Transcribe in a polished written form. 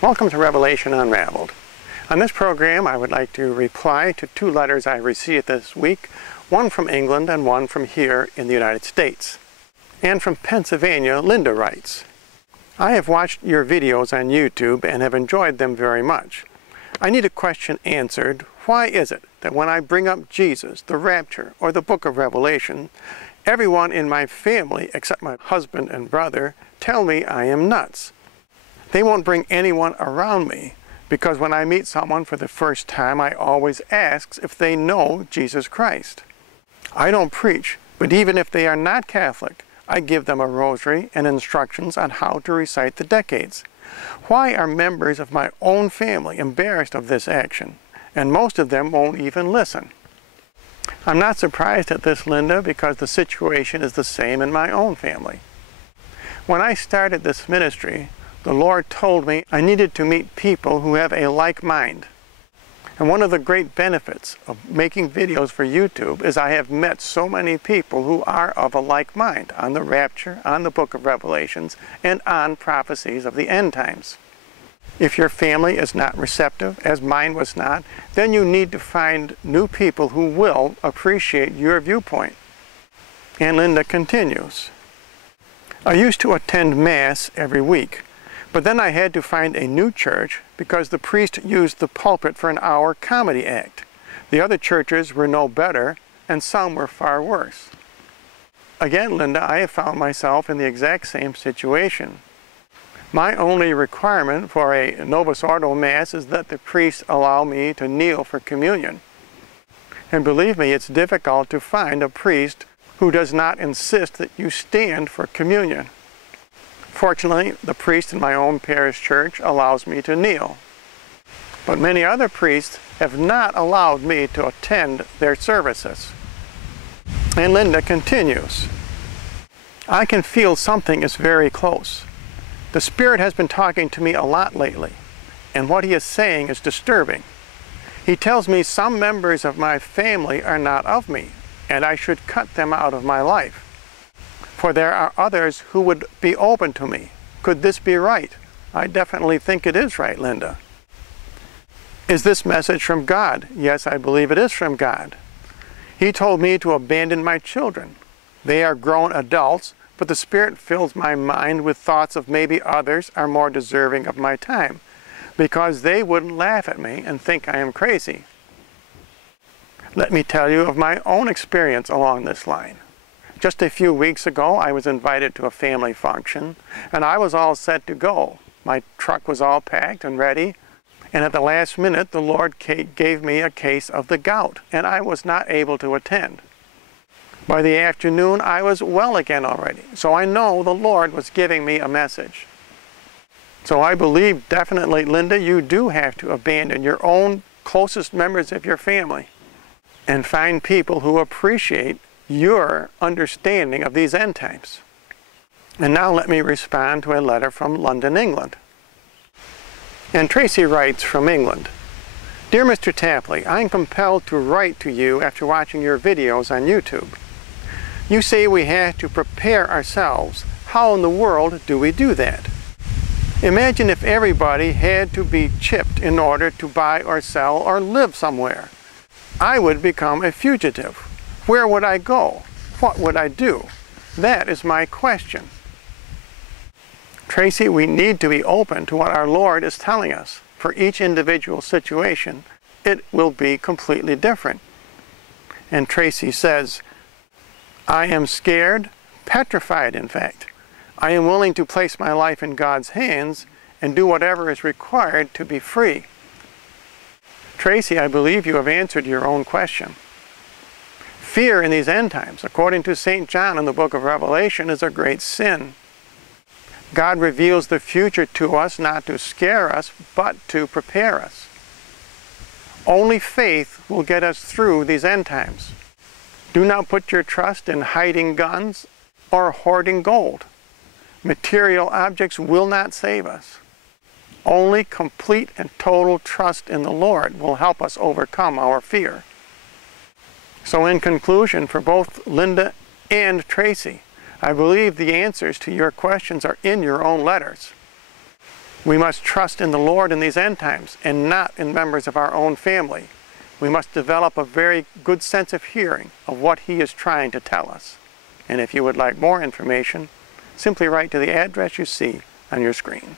Welcome to Revelation Unraveled. On this program, I would like to reply to two letters I received this week, one from England and one from here in the United States. And from Pennsylvania, Linda writes, I have watched your videos on YouTube and have enjoyed them very much. I need a question answered. Why is it that when I bring up Jesus, the rapture, or the book of Revelation, everyone in my family, except my husband and brother, tell me I am nuts? They won't bring anyone around me, because when I meet someone for the first time, I always ask if they know Jesus Christ. I don't preach, but even if they are not Catholic, I give them a rosary and instructions on how to recite the decades. Why are members of my own family embarrassed of this action? And most of them won't even listen. I'm not surprised at this, Linda, because the situation is the same in my own family. When I started this ministry, the Lord told me I needed to meet people who have a like mind. And one of the great benefits of making videos for YouTube is I have met so many people who are of a like mind on the rapture, on the book of Revelations, and on prophecies of the end times. If your family is not receptive, as mine was not, then you need to find new people who will appreciate your viewpoint. And Linda continues, I used to attend Mass every week. But then I had to find a new church because the priest used the pulpit for an hour comedy act. The other churches were no better, and some were far worse. Again, Linda, I have found myself in the exact same situation. My only requirement for a Novus Ordo Mass is that the priest allow me to kneel for communion. And believe me, it's difficult to find a priest who does not insist that you stand for communion. Fortunately, the priest in my own parish church allows me to kneel. But many other priests have not allowed me to attend their services. And Linda continues, I can feel something is very close. The Spirit has been talking to me a lot lately, and what he is saying is disturbing. He tells me some members of my family are not of me, and I should cut them out of my life. For there are others who would be open to me. Could this be right? I definitely think it is right, Linda. Is this message from God? Yes, I believe it is from God. He told me to abandon my children. They are grown adults, but the Spirit fills my mind with thoughts of maybe others are more deserving of my time, because they wouldn't laugh at me and think I am crazy. Let me tell you of my own experience along this line. Just a few weeks ago, I was invited to a family function, and I was all set to go. My truck was all packed and ready, and at the last minute, the Lord gave me a case of the gout, and I was not able to attend. By the afternoon, I was well again already, so I know the Lord was giving me a message. So I believe definitely, Linda, you do have to abandon your own closest members of your family and find people who appreciate your understanding of these end times. And now let me respond to a letter from London, England. And Tracy writes from England, Dear Mr. Tapley, I am compelled to write to you after watching your videos on YouTube. You say we have to prepare ourselves. How in the world do we do that? Imagine if everybody had to be chipped in order to buy or sell or live somewhere. I would become a fugitive. Where would I go? What would I do? That is my question. Tracy, we need to be open to what our Lord is telling us. For each individual situation, it will be completely different. And Tracy says, I am scared, petrified in fact. I am willing to place my life in God's hands and do whatever is required to be free. Tracy, I believe you have answered your own question. Fear in these end times, according to St. John in the book of Revelation, is a great sin. God reveals the future to us not to scare us, but to prepare us. Only faith will get us through these end times. Do not put your trust in hiding guns or hoarding gold. Material objects will not save us. Only complete and total trust in the Lord will help us overcome our fear. So in conclusion, for both Linda and Tracy, I believe the answers to your questions are in your own letters. We must trust in the Lord in these end times and not in members of our own family. We must develop a very good sense of hearing of what He is trying to tell us. And if you would like more information, simply write to the address you see on your screen.